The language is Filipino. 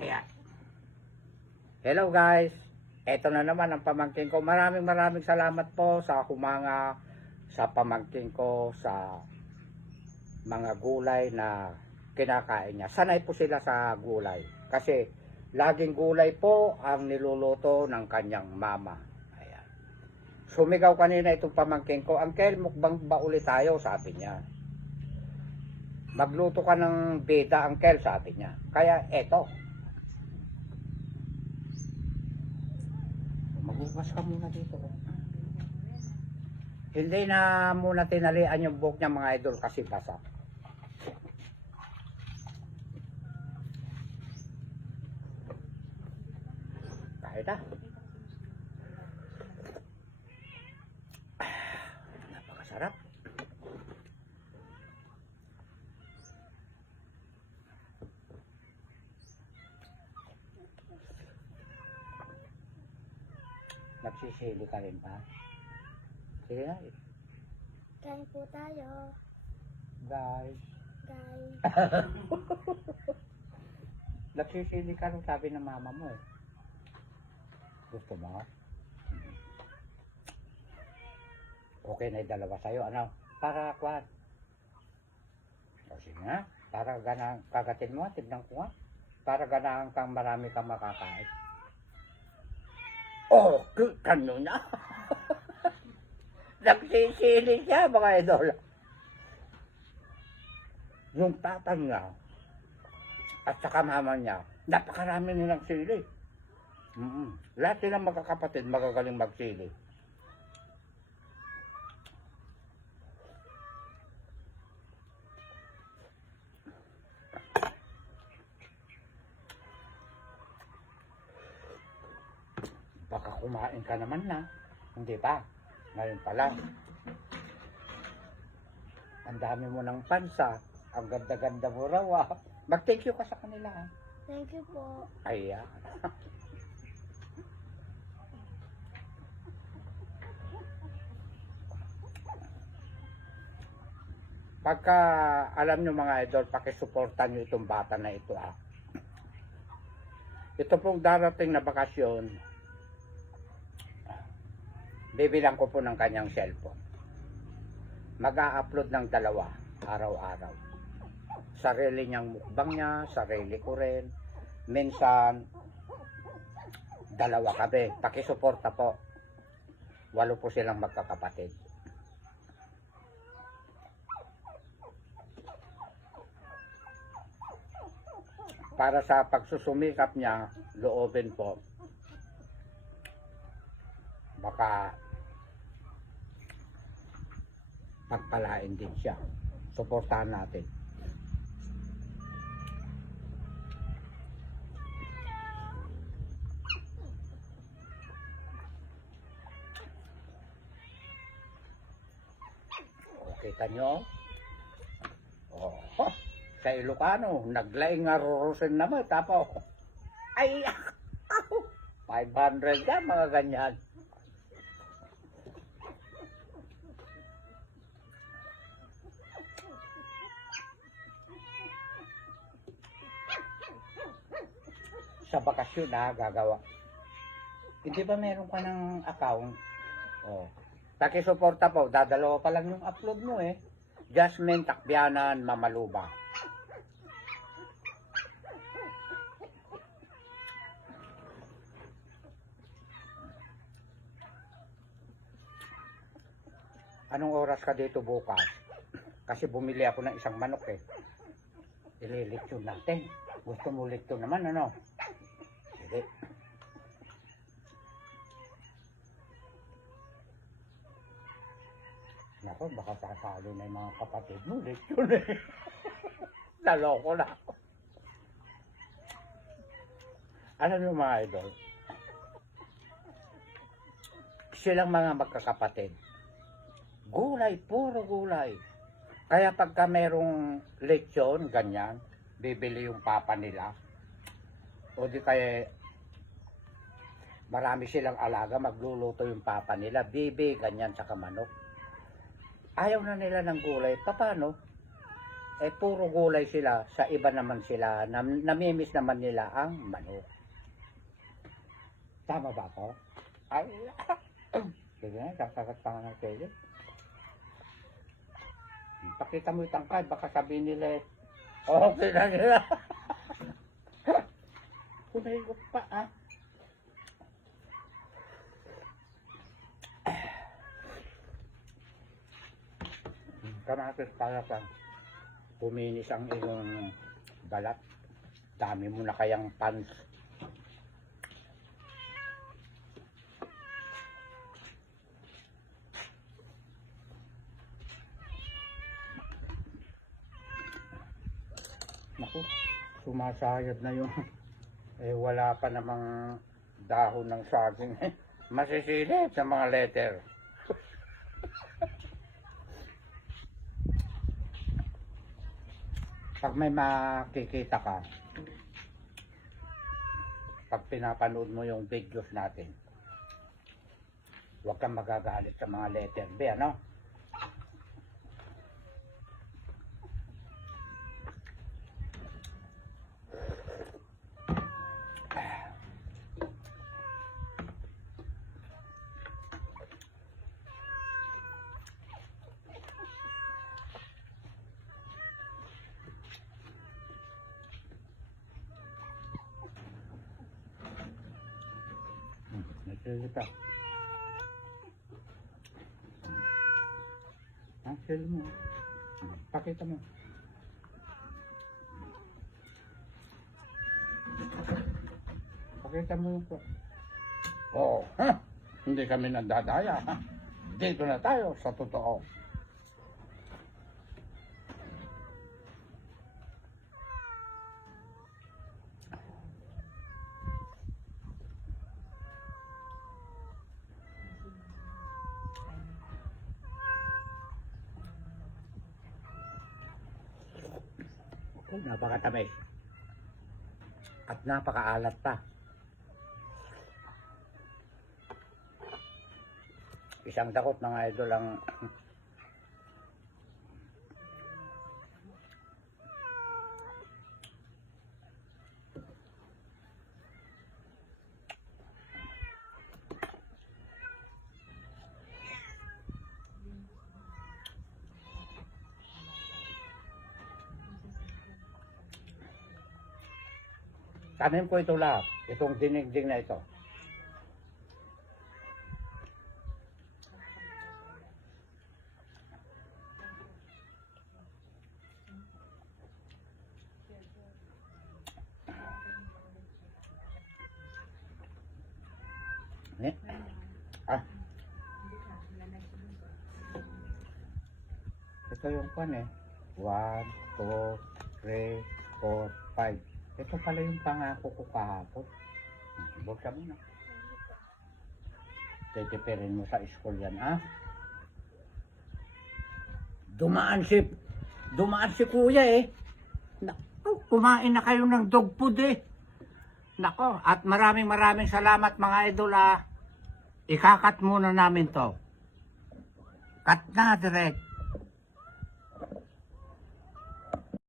Ayan. Hello guys. Ito na naman ang pamangkin ko. Maraming salamat po sa humanga sa pamangkin ko sa mga gulay na kinakain niya. Sanay po sila sa gulay. Kasi laging gulay po ang niluluto ng kanyang mama. Ayan. Sumigaw kanina itong pamangkin ko, Uncle, mukbang ba ulit tayo? Sabi niya. Magluto ka ng beda, Uncle, sabi niya. Kaya eto. Magbukas ka muna dito. Hindi na muna tinalian yung buhok niya mga idol kasi basa. Kahit napakasarap. Nagsisili ka rin pa? Sige na. Kain po tayo. Guys. Guys. Nagsisili ka rin sabi ng mama mo eh. Gusto mo? Okay na yung dalawa sa'yo. Ano? Para kwan. O sige nga. Para ganang kagatin mo. Tignan ko nga. Para ganahan kang marami kang makakain. Oh, kano na. Nagsisili siya mga idol. Yung tatang niya at saka mama niya, napakarami nilang sili. Lahat silang magkakapatid magagaling magsili. Baka kumain ka naman na. Hindi pa. Ngayon pa lang. Ang dami mo ng pansa. Ang ganda-ganda mo raw ah. Mag-thank you ka sa kanila ah. Thank you po. Ayan. Pagka alam nyo mga idol, pakisuportan nyo itong bata na ito ah. Ito pong darating na bakasyon, bibilang ko po ng kanyang cellphone. Mag-a-upload ng 2 araw-araw. Sarili niyang mukbang niya, sarili ko rin. Minsan, 2 kami. Pakisuporta po. 8 po silang magkakapatid. Para sa pagsusumikap niya, loobin po. Baka pagpalain din siya. Suportahan natin. Kita nyo? Oh, sa Ilocano, naglaing nga rorosin naman. Tapos, ay, 500 ka, mga ganyan. Sa bakasyon na gagawa. Hindi ba meron ka ng account? Oh. Pakisuporta po, dadalawa pa lang yung upload mo eh. Jasmine Takbianan Mamaluba. Anong oras ka dito bukas? Kasi bumili ako ng isang manok eh. Ililitsyon natin. Gusto mo litsyon naman ano? Sige. Nako, baka sasali na yung mga kapatid mo. Litsyon eh. Naloko na ako. Alam niyo mga idol, silang mga magkakapatid. Gulay, puro gulay. Kaya pagka merong lechon, ganyan, bibili yung papa nila. O di kaya marami silang alaga, magluluto yung papa nila, bibi, ganyan, saka manok. Ayaw na nila ng gulay. Paano? eh puro gulay sila, sa iba naman sila, namimiss naman nila ang manok. Tama ba ako? Ay, sige na, kakagat pa nga ng kele. Pakita mo yung tangkad, baka sabihin nila eh, okay na nila. Kunahigop pa ah. Kamatis para sa puminis ang iyong balat. Dami mo na kayang pans. Naku, sumasayad na yung eh wala pa namang dahon ng saging. Masisilip sa mga letter. Pag may makikita ka, pag pinapanood mo yung videos natin, huwag kang magagalit sa mga letter B, ano? Nagsalita. Ang sel mo. Pakita mo. Pakita mo yung oo. Ha? Hindi kami nandadaya. Ha? Dito na tayo sa totoo. Napakatamis. At napakaalat pa. Isang dakot mga idol ang tanim ko ito lahat. Itong dinigding na ito. Eh? Ah. Ito yung pan eh. 1, 2, 3, 4, 5. Ito pala yung pangako ko kahapon. Buksan mo na. Titipirin mo sa school yan, ha? Dumaan si kuya eh. Naku, kumain na kayo ng dog food eh. Nako, at maraming salamat mga idol ah. Ikakat muna namin to. Cut na direct.